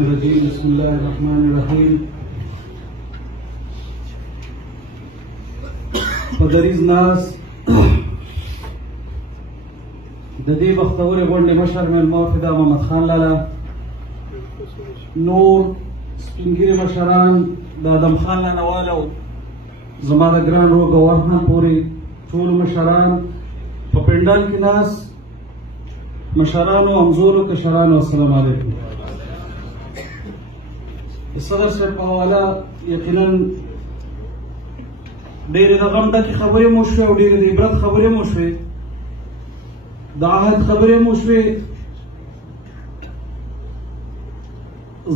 الرجيم بسم الله الرحمن الرحيم پدریز ناس د دې بختورې غونډې مشر میلمه فدا محمد خان لالا نور سپینګیري مشران د ادم خان لالا والو زما د ګران ورور ګوهر خان پورې ټول مشران په پنډال کې ناس مشرانو همزولو کشرانو السلام علیکم. صدر صاحب په حواله یقینا ډېرې د غم ډکې خبرې مو شوې او ډېرې د عبرت خبرې مو شوې، د عهد خبرې مو شوې.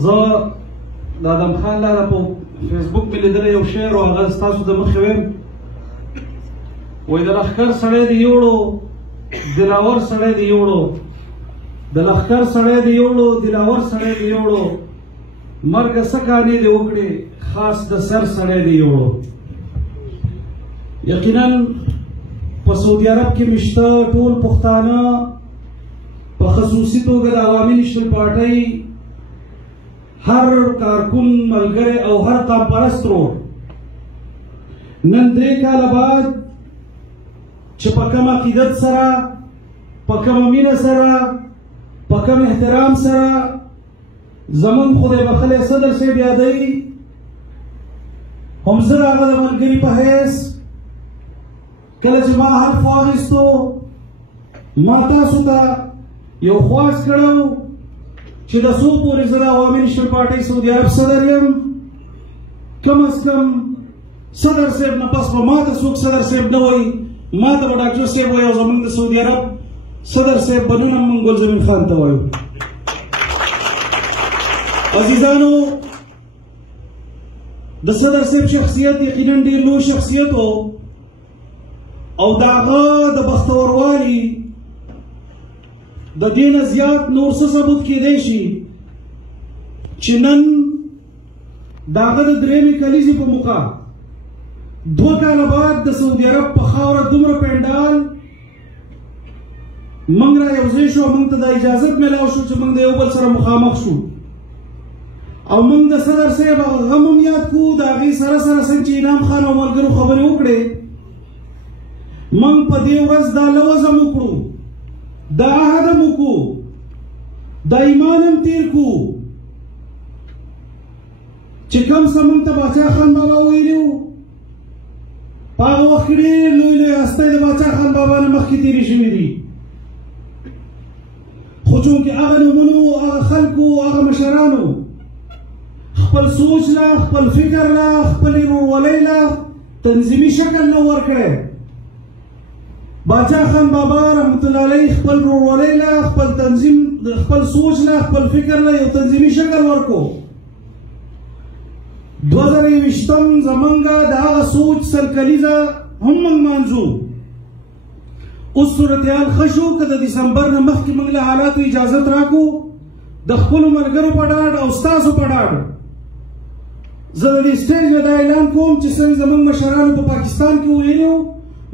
زه د ادم خان لالا په فیسبوک مې لیدلی یو شعر و هغه ستاسو د مخې ویم، وایي د لښکر سړی د یوړو دلاور سړی د یوړو، د لښکر سړی د یوړو دلاور سړی د یوړو، مرګه څه کانې دې وکړې خاص د سر سړی د یوړو. یقینا په سعودي عرب کې مشته ټول پښتانه په خصوصي توګه د عوامي نیشنل پارټۍ هر کارکون ملګری او هر قام پرست ورور نن 3 کاله بعد چې په کوم عقیدت سره، په کوم مینه سره، په کوم احترام سره زمون خدای بخلی صدر صاحب یادوي، هم زه د هغه د ملګري په حیث کله چې ما حرف واخیستو ما تاسو ته یو خواست کړی چې د څو پورې زه د عوامي نیشنل پارټۍ سعودي عرب صدر یم، کم از کم صدر صاحب نه پس به ما ته څوک صدر صاحب نه وایي، ما ته به ډاکټر صاحب وایي او زموږ د سعودي عرب صدر صاحب به نن هم موږ ګلزمین خان ته وایو. عزیزانو، د صدر صاحب شخصیت یقینا ډېر لوی شخصیت و او د هغه د بختوروالي د دې نه زیات نور څه ثبوت کیدی شي چې نن د هغه د 3مې کلیزې په موقع 2 کاله بعد د سعودي عرب په خاوره دومره پنډال موږ را یوځای شو، موږ ته د اجازت میلاو شو چې موږ د یو بل سره مخامخ شو او موږ د صدر صاحب هغه غم هم یاد کړو، د هغې سره سره څنګه چې انعام خان او ملګرو خبرې وکړې، موږ په دې ورځ دا لوزم وکړو، دا عهد هم وکړو، دا ایمان هم تیر کړو چې کوم څه موږ ته باچا خان بابا ویلي وو، په هغه وخت کې ډېر لوی لوی هستی د باچا خان بابا نه مخکې تېرې شوي دي، خو چونکې هغه نومونو، هغه خلکو، هغه مشرانو خپل سوچ له، خپل فکر له، خپلې ورورولۍ له تنظیمي شکل نه ورکړی. باچا خان بابا رحمت الله علیه خپل ورورولۍ له، خپل تنظیم، خپل سوچ له، خپل فکر له یو تنظیمي شکل ورکو. 2020 زمونږ د هغه سوچ سرکلیزه هم موږ مانځو. اوس صورتحال ښه شو که د دسمبر نه مخکې موږ له حالاتو اجازت راکړو، د خپلو ملګرو په ډاډ او ستاسو په ډاډ زه د دې سټیج نه دا اعلان کوم چې څنګه زموږ مشرانو په پاکستان کې ویلي وو،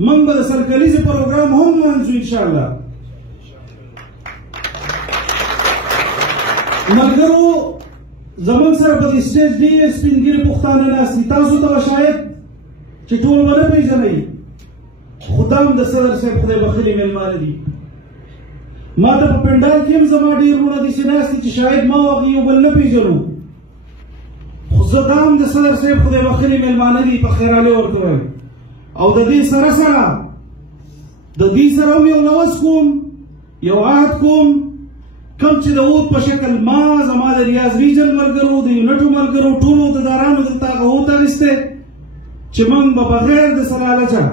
موږ به د سرکلیزې پروګرام هم مانځو انشاءالله. ملګرو، زموږ سره په دې سټیج ډېر سپین ږیري پښتانه ناست دي، تاسو ته به شاید چې ټول به نه پېژنئ، خو دا هم د صدر صاحب خدای بخښلي مېلمانه دي. ما ته په پنډال کې هم زما ډېر وروڼه داسې ناست دي چې شاید ما او هغه یو بل نه پېژنو، خو زه دا هم د صدر صاحب خدای بخښلي مېلمانه دي، په خیرالۍ ورته وایم. او د دې سره سره د دې سره هم یو لوز کوم، یو عهد کوم، کوم چې د اوت په شکل ما زما د ریاض ریجن ملګرو، د یونټو ملګرو، ټولو عہدهدارانو دلته هغه اوت اخیستی چې موږ به بغیر د څه لالچه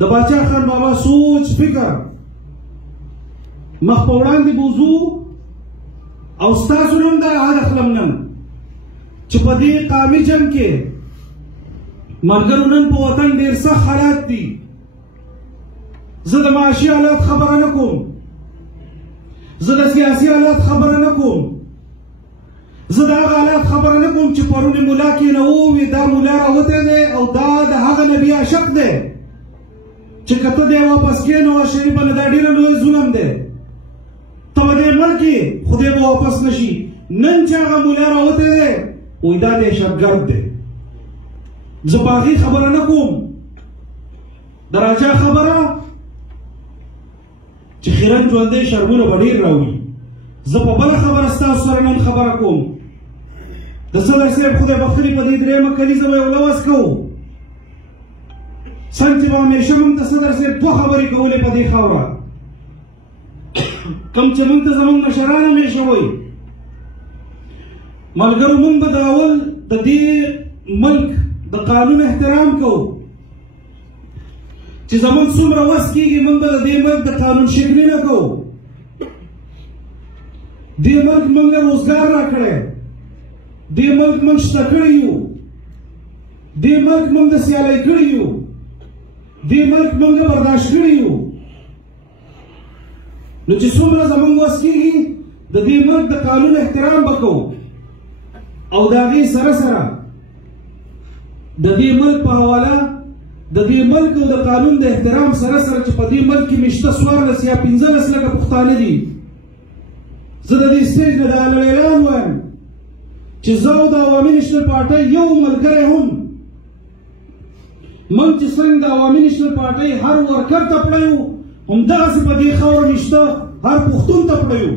د باچا خان بابا سوچ فکر مخ په وړاندې بوځو او ستاسو نن دا عهد اخلم نن چې په دې قامي جنګ کې ملګرو نن په وطن ډېر سخت حالات دي. زه د معاشي حالات خبره نه کوم، زه د سیاسي حالات خبره نه کوم، زه د هغه حالات خبره نه کوم چې پرونې ملا کېنوو دا ملا راوتی دی او دا د هغه نبي عاشق دی چې که ته دی واپس کېنوه شریفه نه دا ډېره لوی ظلم دی، ته به دې مړ کې خدای به واپس نه شي. نن چې هغه مولا راوتی دی وایي دا دهشتګرد دی. زه په هغې خبره نه کوم، د راجا خبره چې خیرن ژوندی شرمونه به ډېر راوړي. زه په بله خبره ستاسو سره نن خبره کوم. د صدر صاحب خدای بخښلي په دې درېیمه کلیزه به یو لوز کوو، څنګه چې به همیشه موږ د صدر صاحب دوه خبرې کولې په دې خاوره، کوم چې موږ ته زموږ مشران همیشه وایي ملګرو موږ به د اول د دې ملک د قانون احترام کوو، چې زموږ څومره وس کېږي موږ به د دې ملک د قانون شکني نه کوو. دې ملک موږ روزګار راکړی، دې ملک موږ شته کړي یو، دې ملک موږ د سیالۍ کړي یو، دې ملک موږ برداشت کړي یو. نو چې څومره زموږ وس کېږي د دې ملک د قانون احترام به کوو، او د هغې سره سره د دې ملک په حواله د دې ملک او د قانون د احترام سره سره چې په دې ملک کې مې شته 14 یا 15 لکه پښتانه دي، زه د دې سټیج نه دا اعلان وایم چې زه او د عوامي نیشنل پارټۍ یو ملګری هم. موږ چې څنګه د عوامي نیشنل پارټۍ هر ورکر ته پړیو، همدغسې په دې خاوره کې شته هر پښتون ته پړیو.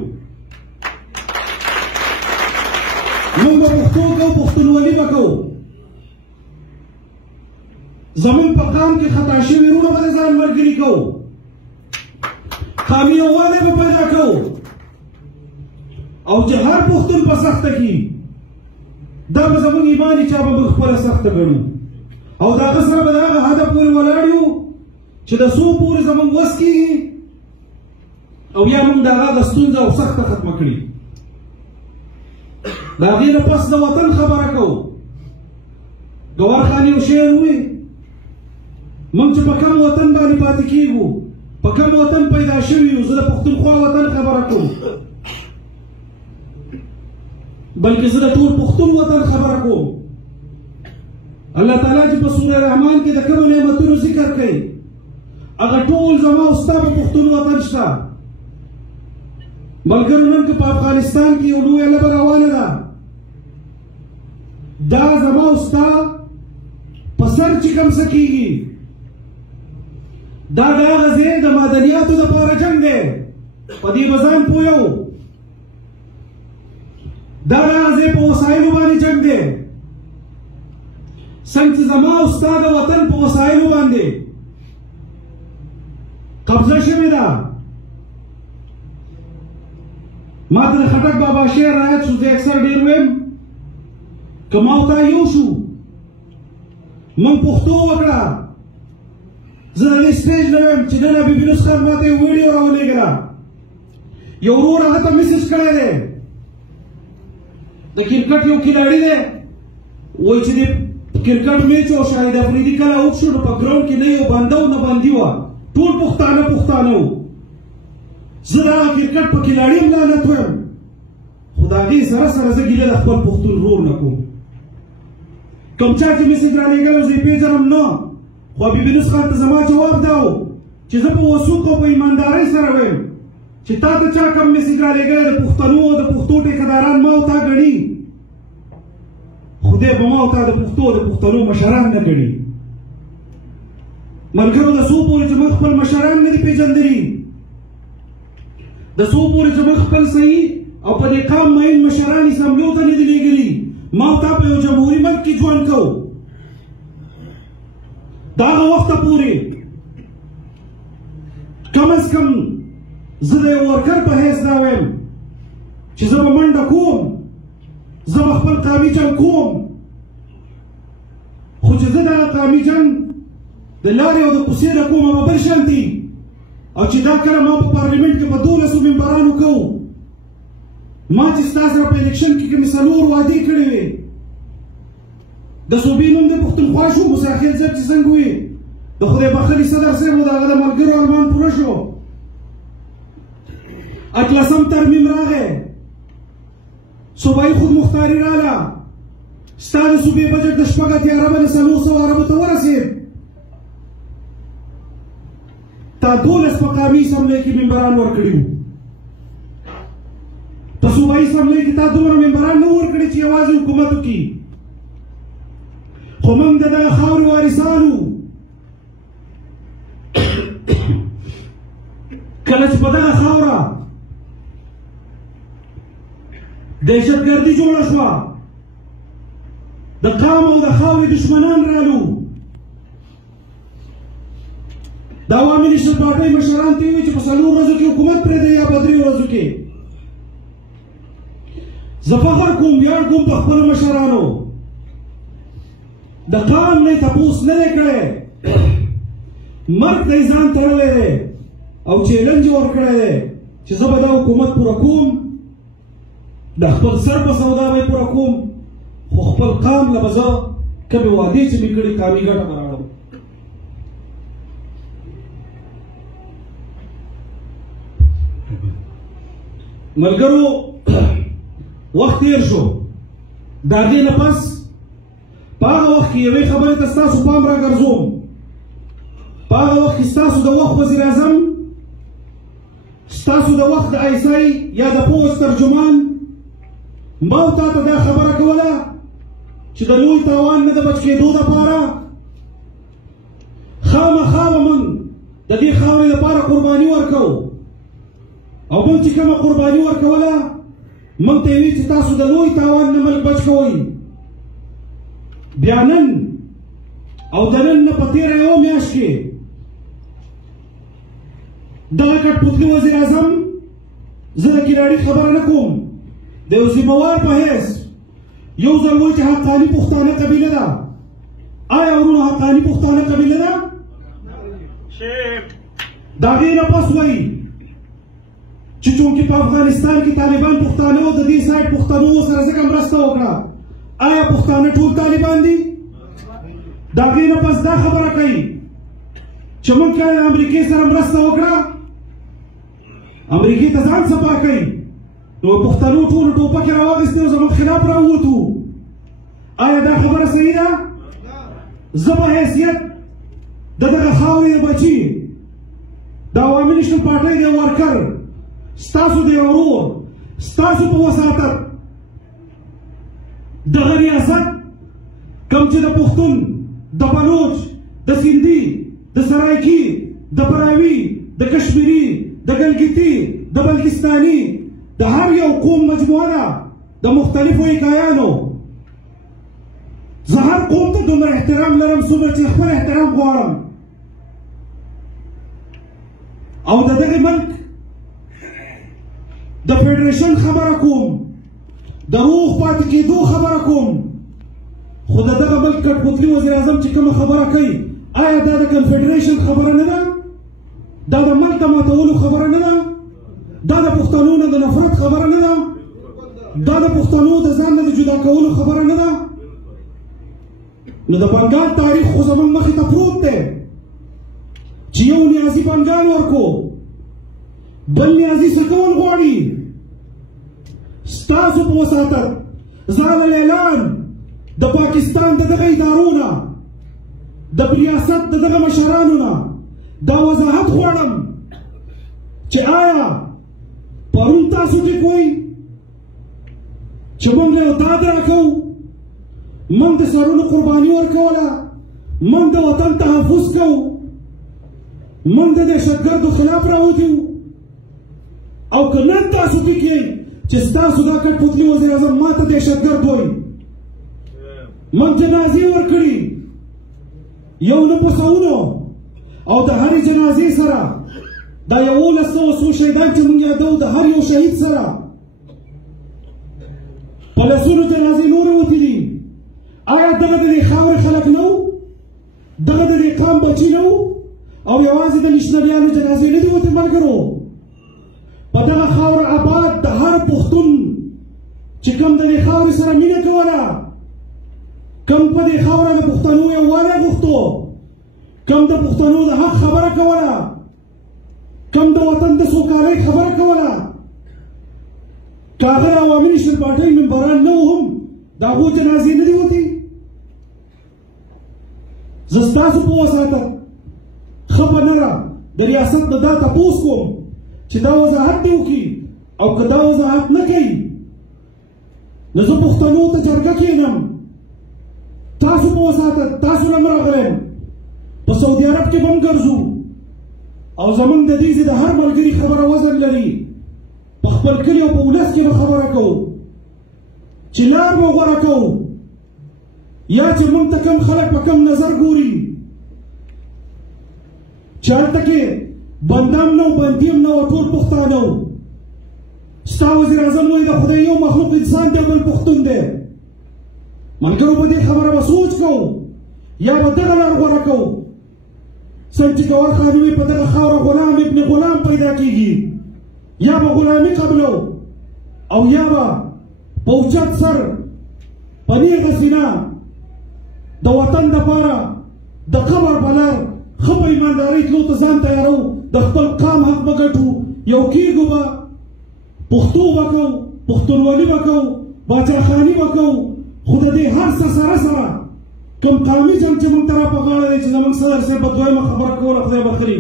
موږ به پښتو کوو، پښتونولي به کوو. زموږ په قام کې خطا شوي وروڼه به د ځان ملګري کوو، قامي یووالی به پیدا کوو، او چې هر پښتون په سخته کې دا به زموږ ایمان چې به موږ خپله سخته ګڼو، او د هغه سره به د هغه هدف پورې ولاړ یو چې د څو پورې زموږ وس کېږي او یا موږ د هغه د ستونزه او سخته ختمه کړي. د هغې نه پس د وطن خبره کوو. ګوهر خان یو شعر ووایي موږ چې په کوم وطن باندې پاتې کېږو، په کوم وطن پیدا شوي یو، زه د پښتونخوا وطن خبره کوم، بلکې زه د ټول پښتون وطن خبره کوم. الله تعالی چې په سوره رحمان کې د کومو نعمتونو ذکر کوي هغه ټول زما او ستا په پښتون وطن شته. ملګرو نن که په افغانستان کې یو لویه لبه روانه ده، دا زما او ستا په سر چې کوم څه کېږي دا د هغه ځای د معدنیاتو دپاره جنګ دی، په دې به ځان پوهیو. دا د هغه ځای په وسایلو باندې جنګ دی، څنګه چې زما او ستا د وطن په وسایلو باندې قبضه شوې ده. ما ته د خټک بابا شعر رایاد شو، زه اکثر ډېر ویم که ما او تا یو شو موږ پښتو وکړه. زه د دې سټیج نه ویم چې نن حبیب یونس خان ما ته یو ویډیو راولېږله، یو ورور هغه ته میسج کړی دی، د کرکټ یو کھلاړي دی، وایي چې د کرکټ میچ او شاهد افریدي کله اوټ شو نو په ګراونډ کې نه یو بنده او نه بندي وه، ټول پښتانه پښتانه وو. زه د هغه کرکټ په کھلاړي هم لعنت وایم، خو د هغې سره سره زه ګیله د خپل پښتون ورور نه کوم. کوم چا چې میسج رالېږلی زه یې پېژنم نه، خو حبیب یونس خان ته زما جواب دا و چې زه په وثوق او په ایماندارۍ سره وایم چې تا ته چا کوم میسج رالېږلی د پښتنو او د پښتو ټیکهداران ما او تا ګڼي، خدای به ما او تا د پښتو او د پښتنو مشران نه ګڼي. ملګرو د څو پورې چې موږ خپل مشران نه دي پېژندلي، د څو پورې چې موږ خپل صحیح او په دې قام مین مشران اسمبلیو ته نه دي لېږلي، ما او تا په یو جمهوري ملک کې ژوند کوو. د هغه وخته پورې کم از کم زه د یو ورکر په حیث دا وایم چې زه به منډه کوم، زه به خپل قامي جنګ کوم، خو چې زه دغه قامي جنګ د لارې او د کوڅې نه کومه به بل شان دي، او چې دا کله ما په پارلیمنټ کې په 12 ممبرانو کوو، ما چې ستا سره په الیکشن کې کومې 4 وعدې کړې وې، د صوبې نوم د پښتونخوا شو، موسی خیل صاحب چې څنګه وي د خدای بخښلي صدر صاحب و د هغه د ملګرو ارمان پوره شو. 18 ترمیم راغی، صوبایي خودمختاري راغله، ستا د صوبې بجټ د 4 اربه نه 400 اربو ته ورسېد، تا 12 په قامي اسمبلۍ کې ممبران ورکړي وو. په صوبایي اسمبلۍ کې تا دومره ممبران نه ورکړي چې یوازې حکومت وکړي، خو موږ د دغه خاورې وارثانو. کله چې په دغه خاوره دهشتګردي جوړه شوه، د قام او د خاورې دشمنان رالو، د عوامي نېشنل پارټۍ مشران ته وویل چې په 4 ورځو کې حکومت پرېږدئ یا په 3 ورځو کې. زه فخر کوم، ویاړ کوم په خپلو مشرانو. د قام نه یې تپوس نه دی کړی، مرګ ته یې ځان تړلی دی او چیلنج یې ورکړی دی چې زه به دا حکومت پوره کوم، د خپل سر په سودا به یې پوره کوم، خو خپل قام له به زه کومې وعدې چې مې کړي قامي ګټه به راوړم. ملګرو، وخت تېر شو. د هغې نه پس په هغه وخت کې یوې خبرې ته ستاسو پام راګرځوم. په هغه وخت کې ستاسو د وخت وزیر اعظم، ستاسو د وخت د آیسای یا د پوځ ترجمان ما او تا ته دا خبره کوله چې د لوی تاوان نه د بچ کېدو دپاره خامخا به موږ د دې خاورې دپاره قرباني ورکوو، او موږ چې کومه قرباني ورکوله موږ ته یې ویل چې تاسو د لوی تاوان نه ملک بچ کوئ. بیا نن او د نن نه په تېره یوه میاشت کې دغه کټپوتلي وزیر اعظم، زه د کراړي خبره نه کوم، د یو ذمهوار په حیث یو ځل وایي چې حقاني پښتانه قبیله ده. آیا ورونو حقاني پښتانه قبیله ده؟ د هغې نه پس وایي چې چونکې په افغانستان کې طالبان پښتانه او د دې سایډ پښتنو سره ځکه مرسته وکړه، آیا پښتانه ټول طالبان دي؟ د هغې نه پس دا خبره کوي چې موږ کله د امریکې سره مرسته وکړه، امریکې ته ځان صفا کوي، نو پښتنو ټولو ټوپکې راواخیستې او زموږ خلاف راووتو. آیا دا خبره صحیح ده؟ زه په حیثیت د دغه خاورې د بچي، د عوامي نېشنل پارټۍ د ورکر، ستاسو د یو ورور، ستاسو په وساطت دغه ریاست کوم چې د پښتون، د بلوچ، د سیندي، د سرایکي، د براوي، د کشمیري، د ګلګیتي، د بلتستاني، د هر یو قوم مجموعه ده د مختلفو حکایانو. زه هر قوم ته دومره احترام لرم څومره چې خپل احترام غواړم، او د دغه ملک د فیډریشن خبره کوم، د روغ پاتې کېدو خبره کوم، خو د دغه ملک کټپوتلي وزیر اعظم چې کومه خبره کوي، آیا دا د کنفیډریشن خبره نه ده؟ دا د ملک د ماتولو خبره نه ده؟ دا د پښتنو نه د نفرت خبره نه ده؟ دا د پښتنو د ځان نه د جدا کولو خبره نه ده؟ نو د بنګال تاریخ خو زموږ مخې ته پروت دی چې یو نیازي بنګال ورکو، بل نیازي څه کول غواړي. ستاسو په وساطت زه اعلان د پاکستان د دغه ادارو نه، د ریاست د دغه مشرانو نه دا وضاحت غواړم چې آیا پرون تاسو ټیک وایي چې موږ له یو داد راکوو، موږ د سرونو قرباني ورکوله، موږ د وطن تحفظ کوو، موږ د دهشتګردو خلاف راوځو، او که نن تاسو ټیک یئ چې ستاسو دا کټپوتلي وزیر اعظم ما ته دهشتګرد وایي، موږ جنازې ورکړي، یو نه په سوونو، او د هرې جنازې سره دا 1100 څو شهیدان چې موږ یادوو، د هر یو شهید سره په لسونو جنازې نورې وتې دي. آیا دغه د دې خاورې خلک نه وو؟ دغه د دې قام بچي نه وو؟ او یوازې د نشنلیانو جنازې نه دي وتې ملګرو؟ په دغه خاوره آباد د هر پښتون چې کوم د دې خاورې سره مینه کوله، کوم په دې خاوره د پښتنو یووالی غوښتو، کوم د پښتنو د حق خبره کوله، کوم د وطن د سوکالۍ خبره کوله، که هغه د عوامي نېشنل پارټۍ ممبران نه وو هم د هغو جنازې نه دي وتې؟ زه ستاسو په وساطت ښه په نره د ریاست نه دا تپوس کوم چې دا وضاحت دې وکړي، او که دا وضاحت نه کوي نو زه پښتنو ته جرګه کېږم، تاسو په وساتئ، تاسو نه م راغلم. په سعودي عرب کې به هم ګرځو او زمونږ د دې د هر ملګري خبره وزن لري. په خپل کلي او په ولس کې به خبره کوو چې لار به غوره کوو، یا چې موږ ته کم خلک په کم نظر ګوري، چې هلته کې بندام نه و، بندیم نه و، ټول پښتانه و. ستا وزیر اعظم وایي د خدای یو مخلوق انسان دی، بل پښتون دی. ملګرو په دې خبره به سوچ کوو یا به دغه لار غوره کوو. څنګه چې ګوهر خان وایي په دغه خاوره غلام ابن غلام پیدا کېږي، یا به غلامي قبلو او یا به په اوچت سر په نیغه سینه د وطن دپاره د قبر په لار ښه په ایماندارۍ تلو ته ځان تیارو، د خپل قام حق به ګټو، یو کېږو به، پښتو به کوو، پښتونولي به کوو، باچاخاني به کوو. خو د دې هر څه سره سره کوم قامي جنګ چې موږ ته را په غاړه دی چې زموږ صدر صاحب به دویمه خبره کوله، خدای بخلي،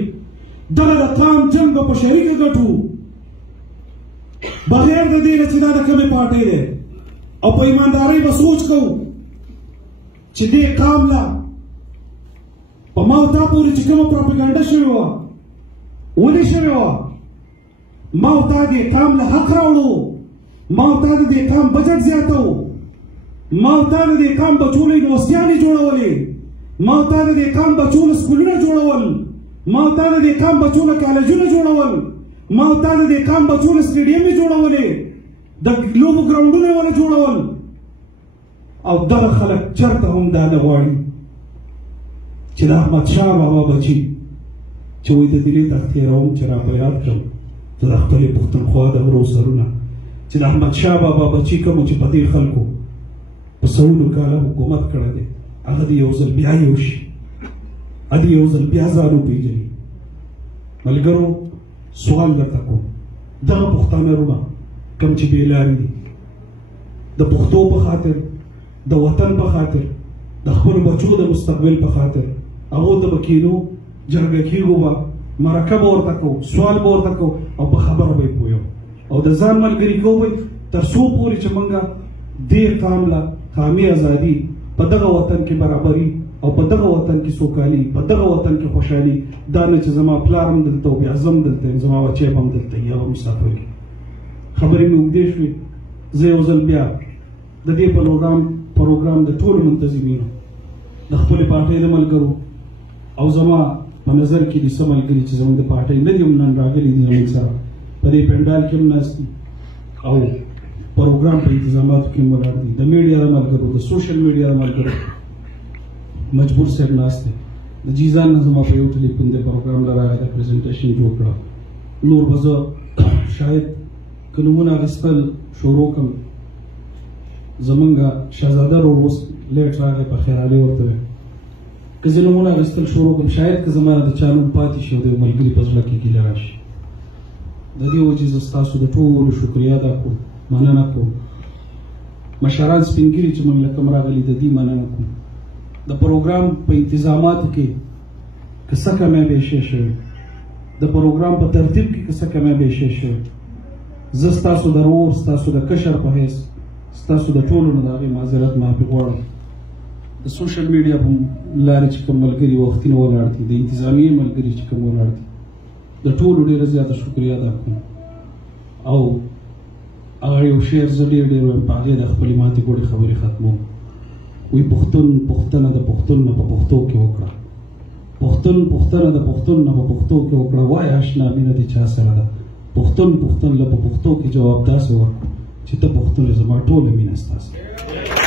دغه د قام جنګ به په شریکه ګټو، بغیر د دې نه چې دا د کومې پارټۍ دی. او په ایماندارۍ به سوچ کوو چې دې قام له په ما او تا پورې چې کومه پروپاګانډه شوې وه، ولې شوې وه، ما او تا دې قام له حق راوړو، ما او تا د دې قام بجټ زیاتو، ما او تا د دې قام بچو له یونیورسټیانې جوړولې، ما او تا د دې قام بچو له سکولونه جوړول، ما او تا د دې قام بچو له کالجونه جوړول، ما او تا د دې قام بچو له سټیډیمې جوړولې، د لوبو ګراونډونه یې ونه جوړول. او دغه خلک چېرته هم دا نه غواړي چې د احمدشاه بابا بچي چې وایي د دلې تختې راوم چې را په یاد کړم د خپلې پښتونخوا د غرو سرونه، چې د احمدشاه بابا بچي کوم چې په دې خلکو په سلونو کاله حکومت کړی دی، هغه د یو ځل بیا یو شي، هغه د یو ځل بیا ځان وپېژني. ملګرو سوال درته کوم، دغه پښتانه وروڼه کوم چې بېلارې دي، د پښتو په خاطر، د وطن په خاطر، د خپلو بچو د مستقبل په خاطر هغو ته به کینو، جرګه کېږو به، مرکه به ورته کوو، سوال به ورته کوو او په خبره به یې پوهیو او د ځان ملګري کوو به تر څو پورې چې موږ دې قام له قامي ازادي، په دغه وطن کې برابري او په دغه وطن کې سوکالي، په دغه وطن کې خوشحالي، دا نه چې زما پلار هم دلته و، بیا زه هم دلته یم، زما بچی به هم دلته یا به مسافر وي. خبرې مې اوږدې شوې، زه یو ځل بیا د دې پروګرام د ټولو منتظمینو، د خپلې پارټۍ د ملګرو او زما په نظر کې دي څه ملګري چې زموږ د پارټۍ نه دي هم نن راغلي دي زموږ سره په دې پنډال کې هم ناست دي او پروګرام په انتظاماتو کې هم ولاړ دي، د میډیا د ملګرو، د سوشل میډیا د ملګرو. مجبور صاحب ناست دی، د جیزان نه زما په یو ټلیفون د پروګرام له راغی د پریزنټیشن جوړ کړه. نور به زه شاید که نومونه اخیستل شروع کړم، زمونږ شهزاده ورور اوس لیټ راغی، په خیرالي ورته ویم، که زه نومونه اخیستل شروع کړم شاید که زما د چا نوم پاتې شي او د یو ملګري په زړه کې ګیله راشي. د دې وجې زه ستاسو د ټولو شکریه ادا کوم، مننه کوم. مشران سپین ږیري چې موږ له کوم راغلي د دې مننه کوم. د پروګرام په انتظاماتو کې که څه کمی بیشې شوې، د پروګرام په ترتیب کې که څه کمی بیشې شوې، زه ستاسو د ورور، ستاسو د کشر په حیث ستاسو د ټولو نه د هغې معذرت معافي غواړم. د سوشل میډیا په لارې چې کوم ملګري وختي نه ولاړ دي، د انتظامیې ملګري چې کوم ولاړ دي، د ټولو ډېره زیاته شکریه ادا کوم. او هغه یو شعر زه ډېر وایم، په هغې د خپلې ماتې ګوډې خبرې ختموم. وایي پښتون پوښتنه د پښتون نه په پښتو کې وکړه، پښتون پوښتنه د پښتون نه په پښتو کې وکړه، وایه اشنا مینه دې چا سره ده، پښتون پوښتنه له په پښتو کې جواب داسې ورکړه چې ته پښتون یې، زما ټوله مینه ستا سره.